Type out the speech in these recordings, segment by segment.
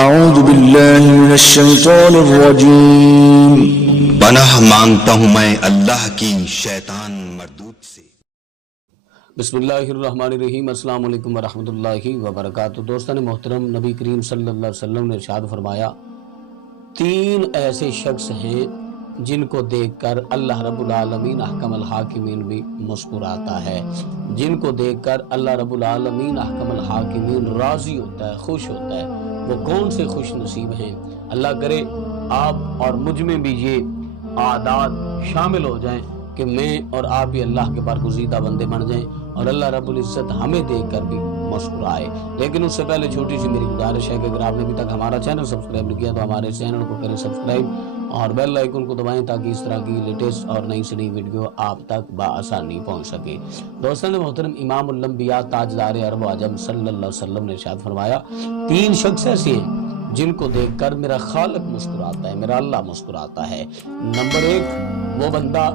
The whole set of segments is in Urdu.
اعوذ باللہ من الشیطان الرجیم۔ پناہ مانگتا ہوں میں اللہ کی شیطان مردود سے۔ بسم اللہ الرحمن الرحیم۔ السلام علیکم ورحمۃ اللہ وبرکاتہ۔ دوستان محترم، نبی کریم صلی اللہ علیہ وسلم نے ارشاد فرمایا، تین ایسے شخص ہیں جن کو دیکھ کر اللہ رب العالمین احکم الحاکمین بھی مسکراتا ہے، جن کو دیکھ کر اللہ رب العالمین احکم الحاکمین راضی ہوتا ہے، خوش ہوتا ہے۔ وہ کون سے خوش نصیب ہیں؟ اللہ کرے آپ اور مجھ میں بھی یہ عادات شامل ہو جائیں کہ میں اور آپ بھی اللہ کے برگزیدہ بندے بن جائیں اور اللہ رب العزت ہمیں دیکھ کر بھی مسکرائے۔ لیکن اس سے پہلے چھوٹی سی میری گزارش ہے کہ اگر آپ نے ابھی تک ہمارا چینل سبسکرائب نہیں کیا تو ہمارے چینل کو کریں سبسکرائب اور بیل آئیکن کو دبائیں تاکہ اس طرح کی لیٹسٹ اور نئی سے نئی ویڈیو آپ تک بآسانی پہنچ سکے۔ دوستان محترم، امام الانبیاء تاجدار عرب و عجم صلی اللہ علیہ وسلم نے ارشاد فرمایا، تین شخص ایسے ہیں جن کو دیکھ کر میرا خالق مسکراتا ہے، میرا اللہ مسکراتا ہے۔ نمبر ایک، وہ بندہ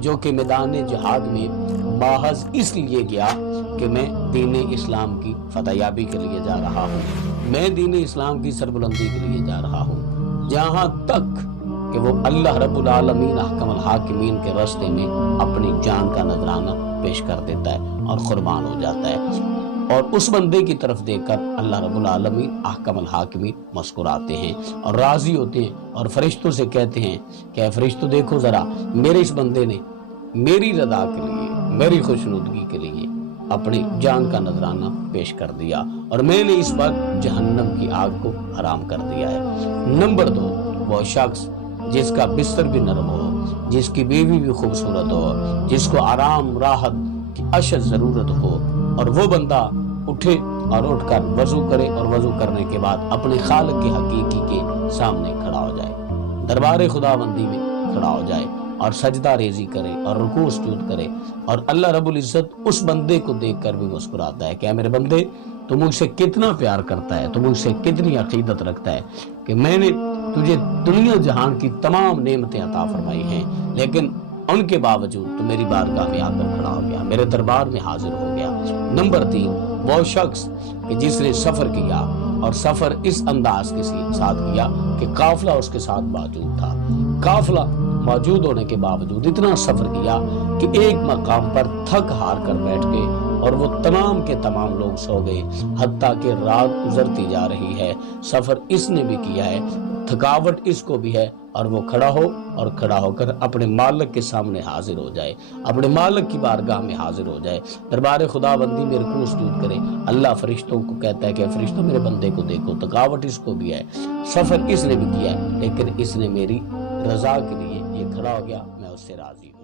جو کہ میدان جہاد میں محض اس لیے گیا کہ میں دین اسلام کی فتح یابی کے لیے جا رہا ہوں، میں دین اسلام کی سربلندی کے لیے جا رہا ہوں، جہاں تک کہ وہ اللہ رب العالمین احکم الحاکمین کے راستے میں اپنی جان کا نذرانہ پیش کر دیتا ہے اور قربان ہو جاتا ہے، اور اس بندے کی طرف دیکھ کر اللہ رب العالمین احکم الحاکمین مسکراتے ہیں اور راضی ہوتے ہیں اور فرشتوں سے کہتے ہیں کہ اے فرشتوں، دیکھو ذرا، میرے اس بندے نے میری رضا کے لیے، میری خوشنودگی کے لیے اپنی جان کا نذرانہ پیش کر دیا اور میں نے اس پر جہنم کی آگ کو حرام کر دیا ہے۔ نمبر دو، وہ شخص جس کا بستر بھی نرم ہو، جس کی بیوی بھی خوبصورت ہو، جس کو آرام راحت کی اشد ضرورت ہو، اور وہ بندہ اٹھے اور اٹھ کر وضو کرے اور وضو کرنے کے بعد اپنے خالق کے حقیقی کے سامنے کھڑا ہو جائے، دربار خدا بندی میں کھڑا ہو جائے اور سجدہ ریزی کرے اور رکوع سجود کرے، اور اللہ رب العزت اس بندے کو دیکھ کر بھی مسکراتا ہے کہ اے میرے بندے، تو مجھ سے کتنا پیار کرتا ہے، تو مجھ سے کتنی عقیدت رکھتا ہے کہ میں نے تجھے دنیا جہان کی تمام نعمتیں عطا فرمائی ہیں، لیکن ان کے باوجود تو میری بارگاہ میں آ کر کھڑا ہو گیا، میرے دربار میں حاضر ہو گیا۔ نمبر تین، وہ شخص کہ جس نے سفر کیا اور سفر اس انداز کے ساتھ کیا کہ قافلہ اس کے ساتھ موجود تھا، قافلہ موجود ہونے کے باوجود اتنا سفر کیا کہ ایک مقام پر تھک ہار کر بیٹھ گئے اور وہ تمام کے تمام لوگ سو گئے، حتیٰ کہ رات گزرتی جا رہی ہے، سفر اس نے بھی کیا ہے، تھکاوٹ اس کو بھی ہے، اور وہ کھڑا ہو کر اپنے مالک کے سامنے حاضر ہو جائے، اپنے مالک کی بارگاہ میں حاضر ہو جائے، دربار خدا بندی میں رکوع سجود کرے۔ اللہ فرشتوں کو کہتا ہے کہ فرشتوں، میرے بندے کو دیکھو، تھکاوٹ اس کو بھی ہے، سفر اس نے بھی کیا ہے، لیکن اس نے میری رضا کے لیے یہ کھڑا ہو گیا، میں اس سے راضی ہوں۔